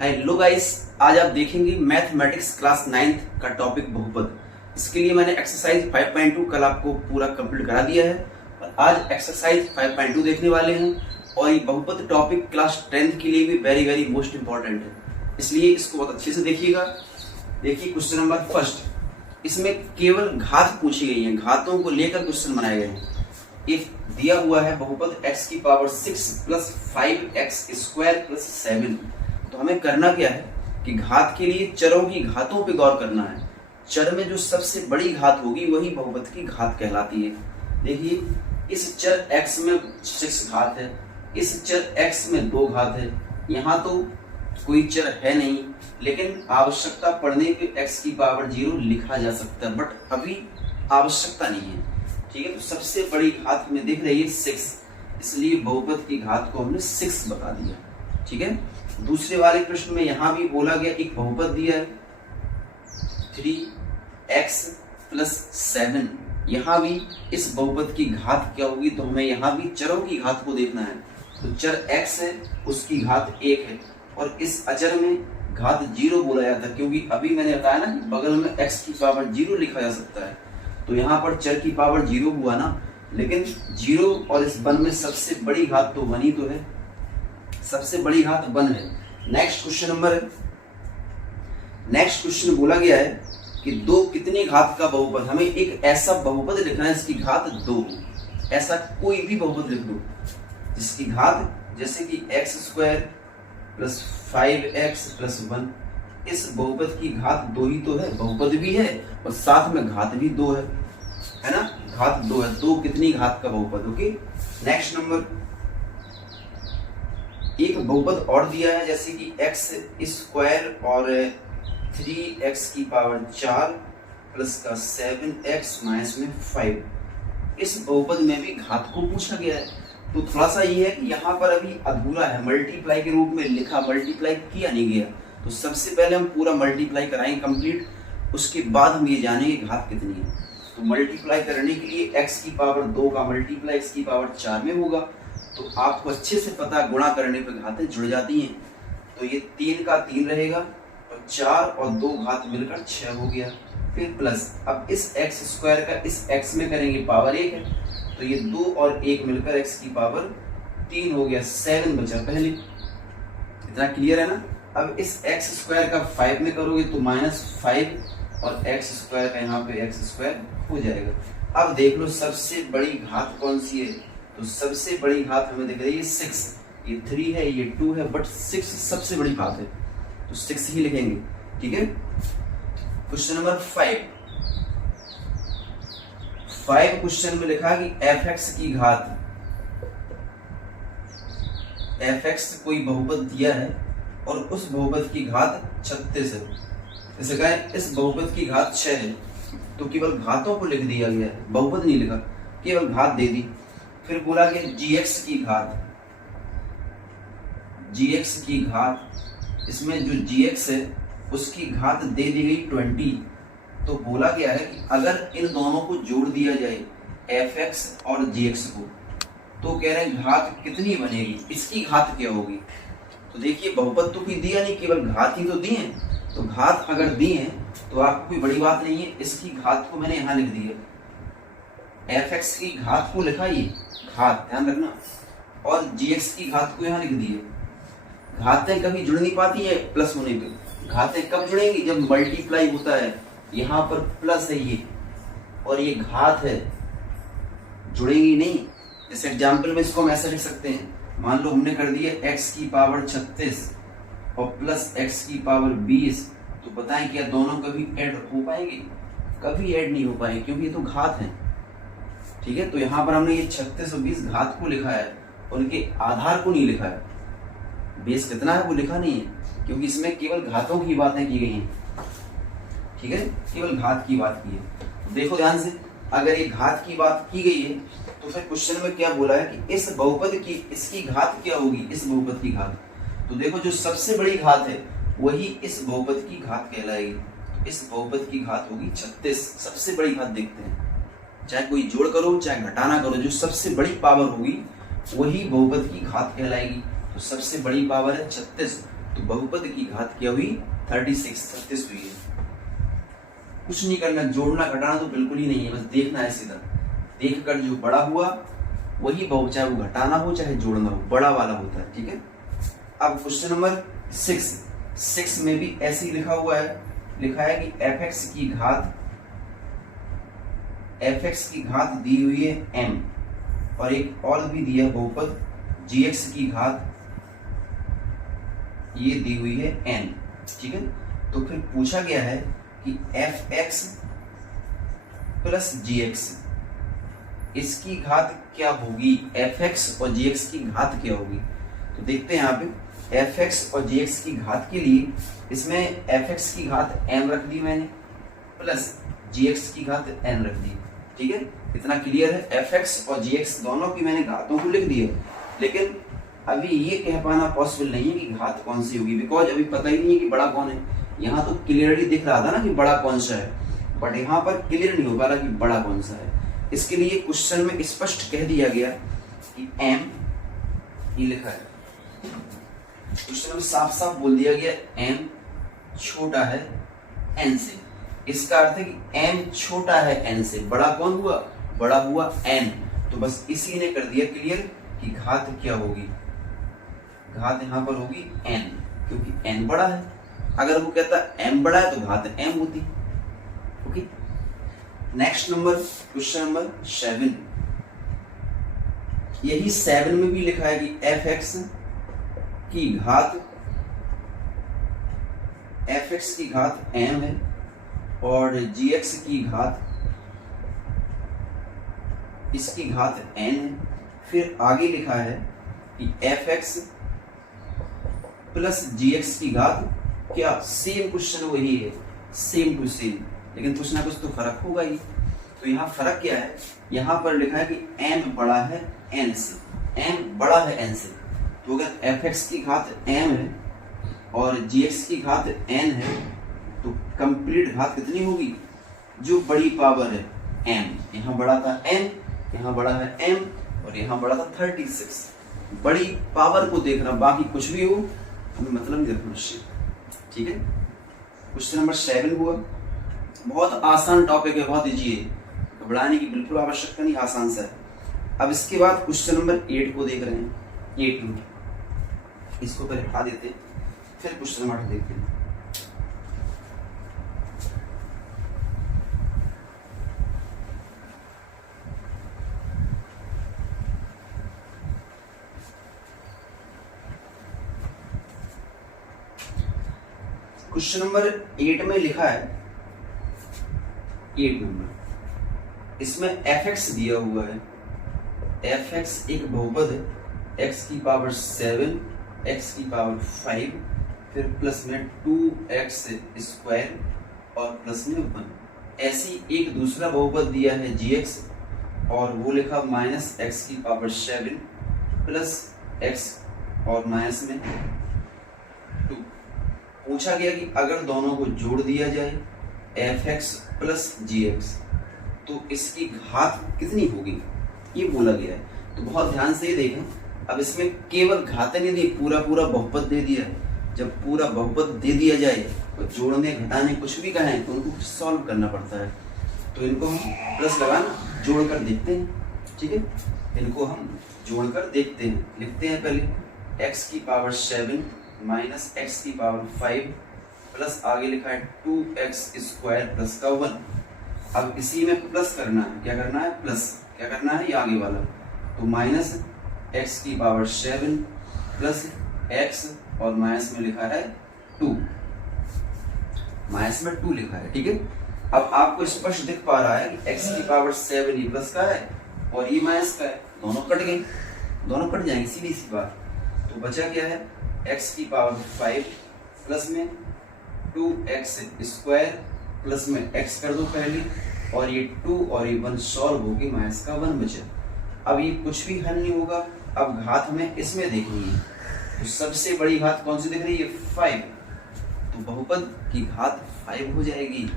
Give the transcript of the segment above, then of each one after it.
Hello guys, आज आप देखेंगे मैथमेटिक्स क्लास 9th का टॉपिक बहुपद। इसके लिए मैंने एक्सरसाइज 5.2 कल आपको पूरा कंप्लीट करा दिया है और आज एक्सरसाइज 5.2 देखने वाले हैं। और ये बहुपद टॉपिक क्लास 10th के लिए भी वेरी वेरी मोस्ट इंपॉर्टेंट है, इसलिए इसको बहुत अच्छे से देखिएगा। देखिए क्वेश्चन नंबर फर्स्ट, इसमें केवल घात पूछी गई है, घातों को लेकर क्वेश्चन बनाए गए हैं। इफ दिया हुआ है बहुपद x की power 6 plus 5x square plus 7, तो हमें करना क्या है कि घात के लिए चरों की घातों पे गौर करना है। चर में जो सबसे बड़ी घात होगी वही बहुपद की घात कहलाती है। देखिए इस चर x में 6 घात है, इस चर x में 2 घात है। यहाँ तो कोई चर है नहीं, लेकिन आवश्यकता पड़ने पे x की पावर 0 लिखा जा सकता है, बट अभी आवश्यकता नहीं है। ठीक है, तो सबसे बड़ी घात में दिख रही है 6, इसलिए बहुपद की घात को हमने 6 बता दिया। ठीक है, दूसरे वाले प्रश्न में यहां भी बोला गया एक बहुपद दिया है 3x प्लस 7। यहां भी इस बहुपद की घात क्या होगी, तो हमें यहां भी चरों की घात को देखना है। तो चर x है, उसकी घात 1 है, और इस अचर में घात 0 बोला जाता है, क्योंकि अभी मैंने बताया ना कि बगल में x की पावर 0 लिखा जा सकता है। तो यहाँ पर चर की पावर 0 हुआ ना, लेकिन 0 और इस 1 में सबसे बड़ी घात तो 1 ही तो है, सबसे बड़ी घात 1 है। नेक्स्ट क्वेश्चन नंबर है, नेक्स्ट क्वेश्चन बोला गया है कि 2 कितनी घात का बहुपद। हमें एक ऐसा बहुपद लिखना है जिसकी घात 2 हो। ऐसा कोई भी बहुपद लिख लो जिसकी घात, जैसे कि x square plus 5x plus 1, इस बहुपद की घात 2 ही तो है, बहुपद भी है और साथ में घात भी 2 है ना, घात 2 है। 2 कितनी घात का बहुपद। ओके, नेक्स्ट नंबर, एक बहुपद और दिया है जैसे कि x स्क्वायर और 3x की पावर 4 प्लस का 7x माइनस में 5। इस बहुपद में भी घात को पूछा गया है। तो थोड़ा सा ये है कि यहाँ पर अभी अधूरा है, मल्टीप्लाई के रूप में लिखा, मल्टीप्लाई किया नहीं गया। तो सबसे पहले हम पूरा मल्टीप्लाई कराएंगे कंप्लीट, उसके बाद हम ये जानेंगे घात कितनी है। तो मल्टीप्लाई करने के लिए x की पावर 2 का मल्टीप्लाई x की पावर 4 में होगा। तो आपको अच्छे से पता, गुणा करने पे घातें जुड़ जाती हैं। तो ये 3 का 3 रहेगा और 4 और 2 घात मिलकर 6 हो गया। फिर प्लस, अब इस x स्क्वायर का इस x में करेंगे, पावर 1 है, तो ये 2 और 1 मिलकर x की पावर 3 हो गया, 7 बचा पहले। इतना क्लियर है ना। अब इस x स्क्वायर का 5 में करोगे तो -5 और x स्क्वायर का यहाँ पे x स्क्वायर हो जाएगा। अब देख लो सबसे बड़ी घात कौन सी है, तो सबसे बड़ी घात हमें दिख रही है 6। ये 3 है, ये 2 है, बट 6 सबसे बड़ी घात है, तो 6 ही लिखेंगे। ठीक है, क्वेश्चन नंबर 5 क्वेश्चन में लिखा कि fx की घात, fx कोई बहुपद दिया है और उस बहुपद की घात 36 है। जैसे कहें इस बहुपद की घात 6 है, तो केवल घातों को लिख दिया गया है, बहुपद नहीं लिखा, केवल घात दे दी। फिर बोला कि gx की घात, gx की घात, इसमें जो gx है उसकी घात दे दी गई 20। तो बोला गया है कि अगर इन दोनों को जोड़ दिया जाए fx और gx को, तो कह रहे हैं घात कितनी बनेगी, इसकी घात क्या होगी। तो देखिए बहुपद तो कोई दिया नहीं, केवल घात ही तो दी है। तो घात अगर दी है तो आपको कोई बड़ी बात नहीं है, इसकी घात को मैंने यहाँ लिख दी है, fx की घात को लिखा, ये घात ध्यान रखना, और gx की घात को यहाँ लिख दी है। घातें कभी जुड़ नहीं पाती है प्लस होने पे, घातें कब जुड़ेंगी, जब मल्टीप्लाई होता है। यहाँ पर प्लस है ये और ये घात है, जुड़ेंगी नहीं। जैसे एग्जाम्पल में इसको हम ऐसा लिख सकते हैं, मान लो हमने कर दिया x की पावर 36 और प्लस x की पावर 20, तो बताएं क्या दोनों कभी ऐड हो पाएंगे, कभी ऐड नहीं हो पाएंगे, क्योंकि ये तो घात है। ठीक है, तो यहाँ पर हमने ये 36 और 20 घात को लिखा है, उनके आधार को नहीं लिखा है। बेस कितना है वो लिखा नहीं है, क्योंकि इसमें केवल घातों की बातें की गई हैं। ठीक है, केवल घात की बात की है। देखो ध्यान से, अगर ये घात की बात की गई है तो फिर क्वेश्चन में क्या बोला है कि इस बहुपद की, इसकी घात क्या होगी, इस बहुपद की घात। तो देखो जो सबसे बड़ी घात है वही इस बहुपद की घात कहलाएगी। तो इस बहुपद की घात होगी 36, सबसे बड़ी घात देखते हैं, चाहे कोई जोड़ करो चाहे घटाना करो, जो सबसे बड़ी पावर होगी वही बहुपद की घात कहलाएगी। तो सबसे बड़ी पावर है 36, तो बहुपद की घात क्या हुई 36 हुई है। कुछ नहीं करना, जोड़ना घटाना तो बिल्कुल ही नहीं है, बस देखना है सीधा। देखकर जो बड़ा हुआ वही बहु, चाहे वो घटाना हो चाहे जोड़ना हो, बड़ा वाला होता है। ठीक है। अब क्वेश्चन नंबर 6 में भी ऐसे ही लिखा हुआ है, लिखा है कि fx की घात दी हुई है m, और एक और भी दिया बहुपद gx की घात ये दी हुई है n। ठीक है। तो फिर पूछा गया है कि fx प्लस gx इसकी घात क्या होगी, fx और gx की घात क्या होगी। तो देखते हैं यहाँ पे fx और gx की घात के लिए इसमें fx की घात m रख दी मैंने, प्लस gx की घात n रख दी। ठीक है, इतना क्लियर है। fx और gx दोनों की मैंने घातों को लिख दी है, लेकिन अभी ये कह पाना पॉसिबल नहीं है कि घात कौन सी होगी, बिकॉज अभी पता ही नहीं है कि बड़ा कौन है। यहाँ तो क्लियरली दिख रहा था ना कि बड़ा कौन सा है, बट यहाँ पर क्लियर नहीं हो पा रहा कि बड़ा कौन सा है। इसके लिए क्वेश्चन में स्पष्ट कह दिया गया कि m, ये लिखा है क्वेश्चन में, साफ साफ बोल दिया गया m छोटा है n से। इसका अर्थ है कि m छोटा है n से, बड़ा कौन हुआ, बड़ा हुआ n। तो बस इसी ने कर दिया क्लियर कि घात क्या होगी, घात यहाँ पर होगी n, क्योंकि n बड़ा है। अगर वो कहता m बड़ा है तो घात m होती। Okay. Next number, question number 7। यही 7 में भी लिखा है कि fx की घात m है और gx की घात, इसकी घात n है। फिर आगे लिखा है कि fx प्लस gx की घात क्या, सेम क्वेश्चन वही है, सेम टू सेम, लेकिन कुछ ना कुछ तो फर्क होगा ही। तो यहाँ फर्क क्या है, यहाँ पर लिखा है कि m बड़ा है n से, m बड़ा है n से। तो अगर fx की घात m है और gx की घात n है, तो कंप्लीट घात कितनी होगी, जो बड़ी पावर है m। यहाँ बड़ा था n, यहाँ बड़ा है m, और यहाँ बड़ा था 36। बड़ी पावर को देखना, बाकी कुछ भी हो हमें मतलब नहीं रखना। ठीक है। क्वेश्चन नंबर 7 हुआ। बहुत आसान टॉपिक है, बहुत इजी है, घबराने की बिल्कुल आवश्यकता नहीं, आसान सा है। अब इसके बाद क्वेश्चन नंबर 8 को देख रहे हैं, 8 इसको पहले हटा देते हैं, फिर क्वेश्चन नंबर 8 देखते हैं। क्वेश्चन नंबर 8 में लिखा है, 8 नंबर, इसमें fx दिया हुआ है। fx एक बहुपद है, x की पावर 7, x की पावर 5, फिर प्लस में 2x स्क्वायर और प्लस में 1। ऐसी एक दूसरा बहुपद दिया है gx, और वो लिखा माइनस x की पावर 7 प्लस x और माइनस में 2। पूछा गया कि अगर दोनों को जोड़ दिया जाए fx प्लस gx, तो इसकी घात कितनी होगी, ये बोला गया है। तो बहुत ध्यान से ये देखें, अब इसमें केवल घातें नहीं दी, पूरा बहुपद दे दिया है। जब पूरा बहुपद दे दिया जाए तो जोड़ने घटाने कुछ भी कहें तो उनको सॉल्व करना पड़ता है। तो इनको हम प्लस लगाना, जोड़ कर देखते हैं। ठीक है, इनको हम जोड़ कर देखते हैं। लिखते हैं पहले x की पावर 7 माइनस x की पावर 5 प्लस आगे लिखा है 2x स्क्वायर प्लस का 1। अब इसी में प्लस करना है, क्या करना है, प्लस क्या करना है, ये आगे वाला। तो माइनस x की पावर 7 प्लस x और माइनस में लिखा है 2, माइनस में 2 लिखा है। ठीक है, अब आपको स्पष्ट दिख पा रहा है कि x की पावर 7 ये प्लस का है और ये माइनस का है, दोनों कट गए, दोनों कट जाएंगे, सीधी सी बात। तो बचा क्या है, x की पावर 5 प्लस में 2x स्क्वायर प्लस में x कर दो पहले, और ये 2 और ये 1 सॉल्व होगी, माइनस का 1 बचा। अब ये कुछ भी हल नहीं होगा। अब घात हमें इसमें देखनी है, तो सबसे बड़ी घात कौन सी दिख रही है, 5। तो बहुपद की घात 5 हो जाएगी।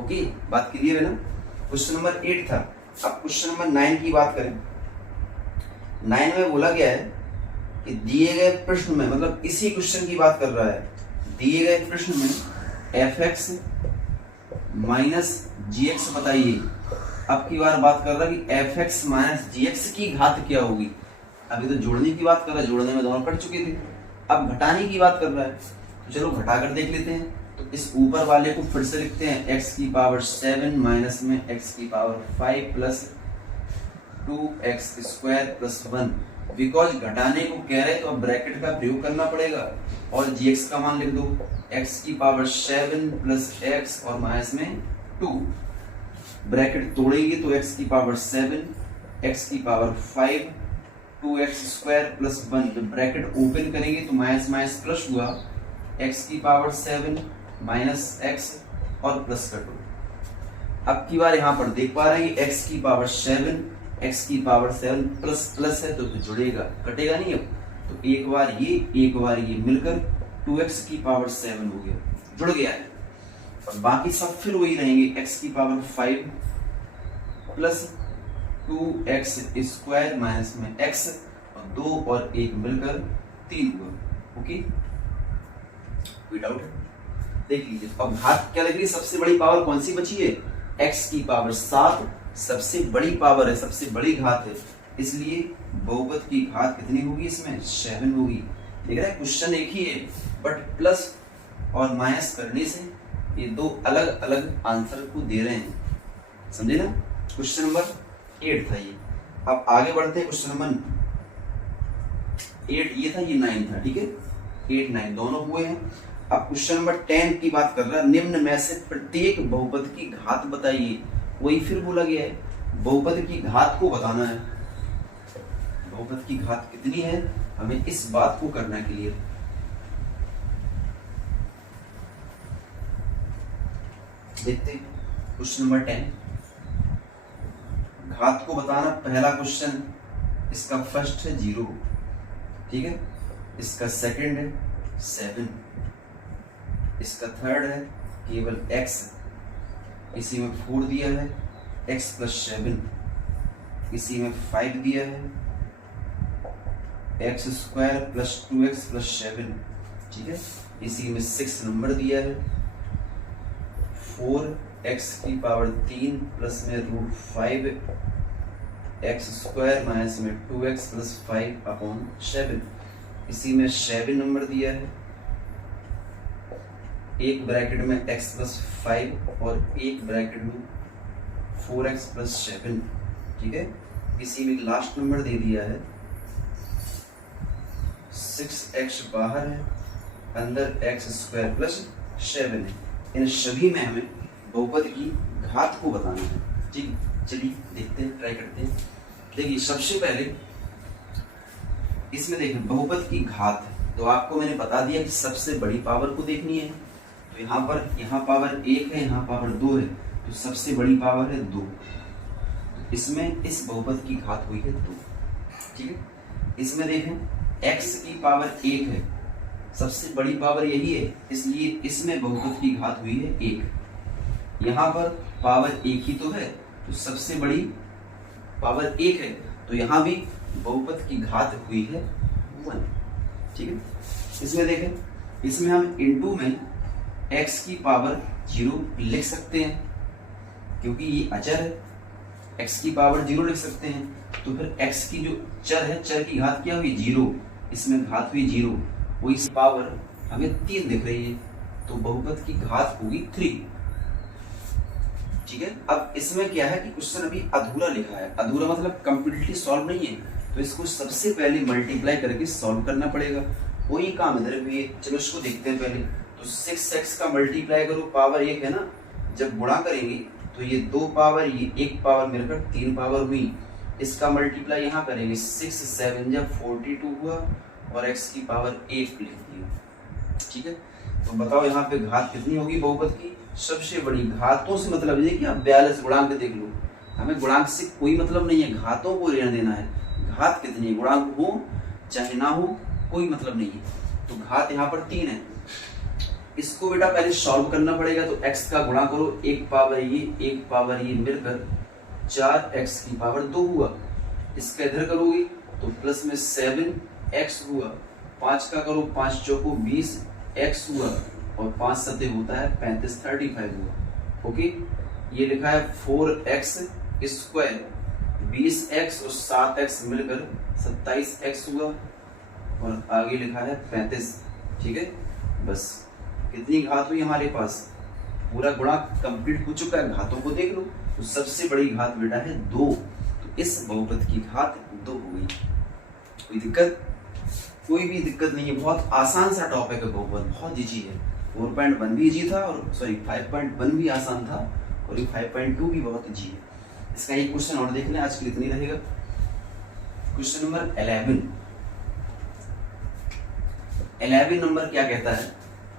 ओके, बात क्लियर है ना। क्वेश्चन नंबर 8 था। अब क्वेश्चन नंबर 9 की बात करें। 9 में बोला गया है कि दिए गए प्रश्न में, मतलब इसी क्वेश्चन की बात कर रहा है, दिए गए प्रश्न में fx माइनस gx बताइए। अब की बार बात कर रहा है कि fx माइनस gx की घात क्या होगी। अभी तो जोड़ने की बात कर रहा है, जोड़ने में दोनों कट चुके थे, अब घटाने की बात कर रहा है, तो चलो घटा कर देख लेते हैं। तो इस ऊपर वाले को फिर से लिखते हैं x की पावर 7 माइनस में x की power 5 plus 2x square plus 1। Because घटाने को कह रहे हैं तो अब ब्रैकेट का प्रयोग करना पड़ेगा और gx का मान लिख दो, x की पावर 7 प्लस x और माइनस में 2। ब्रैकेट तोड़ेंगे तो x की पावर 7, x की पावर 5, 2x स्क्वायर प्लस 1। तो ब्रैकेट ओपन करेंगे तो माइनस माइनस प्लस हुआ, x की पावर 7 माइनस x और प्लस कर दो। अब की बार यहाँ पर देख पा रहे हैं x की पावर 7, x की पावर 7 प्लस प्लस है तो जुड़ेगा, कटेगा नहीं। अब तो एक बार ये मिलकर 2x की पावर 7 हो गया, जुड़ गया है। और बाकी सब फिर वही रहेंगे, x की power 5 plus 2x square minus में x और 2 और 1 मिलकर 3 हुआ। ओके, कोई डाउट है? देख लीजिए। अब घात क्या लग रही है, सबसे बड़ी पावर कौन सी बची है, x की पावर 7 सबसे बड़ी पावर है, सबसे बड़ी घात है, इसलिए बहुपद की घात कितनी होगी, इसमें 7 होगी। देख रहा है क्वेश्चन एक ही है बट प्लस और माइनस करने से ये दो अलग अलग आंसर को दे रहे हैं, समझे ना। क्वेश्चन नंबर 8 था ये। अब आगे बढ़ते हैं, क्वेश्चन नंबर 8 ये था, ये 9 था, ठीक है। 8 9 दोनों हुए हैं। अब क्वेश्चन नंबर 10 की बात कर रहा है, निम्न में से प्रत्येक बहुपद की घात बताइए। वही फिर बोला गया है, बहुपद की घात को बताना है। बहुपद की घात कितनी है हमें इस बात को करना है क्लियर। देखते हैं क्वेश्चन नंबर 10, घात को बताना। पहला क्वेश्चन, इसका फर्स्ट है 0, ठीक है। इसका सेकंड है 7, इसका थर्ड है केवल x, इसी में 4 दिया है, x प्लस 7, इसी में 5 दिया है, x square plus 2x plus 7, ठीक है। इसी में 6 नंबर दिया है, 4x की पावर 3 प्लस में रूट 5 x स्क्वायर माइनस में 2x प्लस 5 अपॉन 7। इसी में 7 नंबर दिया है, एक ब्रैकेट में x प्लस 5 और एक ब्रैकेट में 4x प्लस 7, ठीक है। इसी में लास्ट नंबर दे दिया है, 6x बाहर है, अंदर x स्क्वायर प्लस 7 है। इन सभी में हमें बहुपद की घात को बताना है, ठीक। चलिए देखते हैं, ट्राई करते हैं। देखिए सबसे पहले इसमें देखें बहुपद की घात, तो आपको मैंने बता दिया कि सबसे बड़ी पावर को देखनी है। तो यहाँ पावर 1 है, यहाँ पावर 2 है, तो सबसे बड़ी पावर है 2। इसमें इस बहुपद की घात हुई है 2, ठीक है। इसमें देखें x की पावर 1 है, सबसे बड़ी पावर यही है, इसलिए इसमें बहुपद की घात हुई है 1। यहाँ पर पावर 1 ही तो है, तो सबसे बड़ी पावर 1 है, तो यहाँ भी बहुपद की घात हुई है 1, ठीक है। इसमें देखें, इसमें हम इनटू में x की पावर 0 लिख सकते हैं, क्योंकि ये अचर है, x की पावर 0 लिख सकते हैं। तो फिर x की जो चर है, चर की घात क्या हुई 0, इसमें घात हुई 0, वही पावर हमें 3 दिख रही है, तो बहुपद की घात होगी 3, ठीक है। अब इसमें क्या है कि क्वेश्चन अभी अधूरा लिखा है, अधूरा मतलब कंप्लीटली सॉल्व नहीं है, तो इसको सबसे पहले मल्टीप्लाई करके सॉल्व करना पड़ेगा। वही काम इधर भी है, चलो इसको देखते हैं पहले। तो 6x का मल्टीप्लाई करो, पावर 1 है ना, जब गुणा करेंगे तो ये 2 पावर, ये 1 पावर मिलकर 3 पावर हुई। इसका मल्टीप्लाई यहाँ करेंगे, 6 7 जब 42 हुआ और x की पावर 1 लिख दिया, ठीक है। तो बताओ यहाँ पे घात कितनी होगी बहुपद की, सबसे बड़ी। घातों से मतलब ये कि आप 42 गुणांक देख लो, हमें गुणांक से कोई मतलब नहीं है, घातों को लेना देना है। घात कितनी है, गुणांक हो चाहे ना हो कोई मतलब नहीं है। तो घात यहाँ पर 3 है, इसको बेटा पहले सॉल्व करना पड़ेगा। तो x का गुणा करो, 1 पावर ये मिलकर 4x की पावर 2 हुआ। इसका इधर करोगे तो प्लस में 7 x हुआ, 5 का करो 5 चौको 20 x हुआ और 5 सते होता है 35, 35 हुआ। ओके, ये लिखा है 4x स्क्वायर, 20x और 7x मिलकर 27x हुआ और आगे लिखा है 35। ठीक है, बस कितनी घात हुई हमारे पास, पूरा गुणा कंप्लीट हो चुका है। घातों को देख लो, तो सबसे बड़ी घात बेटा है 2, तो इस बहुपद की घात 2 हो गई। कोई दिक्कत? कोई भी दिक्कत नहीं है, बहुत आसान सा टॉपिक है बहुपद, बहुत इजी है। 4.1 भी इजी था और सॉरी 5.1 भी आसान था और ये 5.2 भी बहुत इजी है। इसका एक क्वेश्चन और देख लें, आज के लिए इतना ही रहेगा। क्वेश्चन नंबर 11 नंबर क्या कहता है,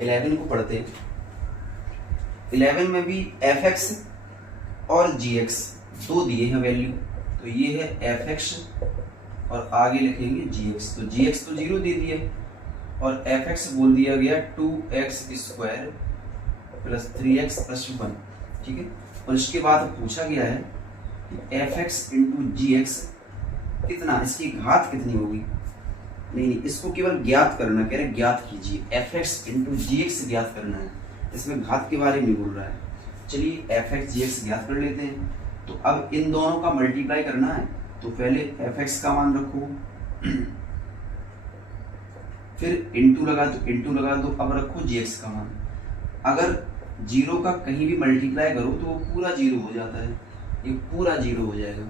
11 को पढ़ते हैं। 11 में भी fx और gx दो दिए हैं वैल्यू, तो ये है fx और आगे लिखेंगे gx, तो gx तो 0 दे दिया और fx बोल दिया गया 2x square plus 3x plus 1। ठीक है, और इसके बाद पूछा गया है कि fx इंटू gx कितना, इसकी घात कितनी होगी। नहीं, इसको केवल ज्ञात करना, कह रहे ज्ञात कीजिए, fx इंटू gx ज्ञात करना है, इसमें घात के बारे में बोल रहा है। चलिए fx gx ज्ञात कर लेते हैं। तो अब इन दोनों का मल्टीप्लाई करना है, तो पहले fx का मान रखो, फिर इंटू लगा दो, अब रखो gx का मान। अगर 0 का कहीं भी मल्टीप्लाई करो तो वो पूरा 0 हो जाता है, ये पूरा 0 हो जाएगा।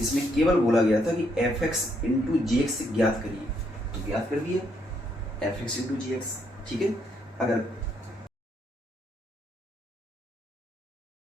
इसमें केवल बोला गया था कि fx इंटू gx ज्ञात करिए, तो ज्ञात कर दिया fx इंटू gx। ठीक है, अगर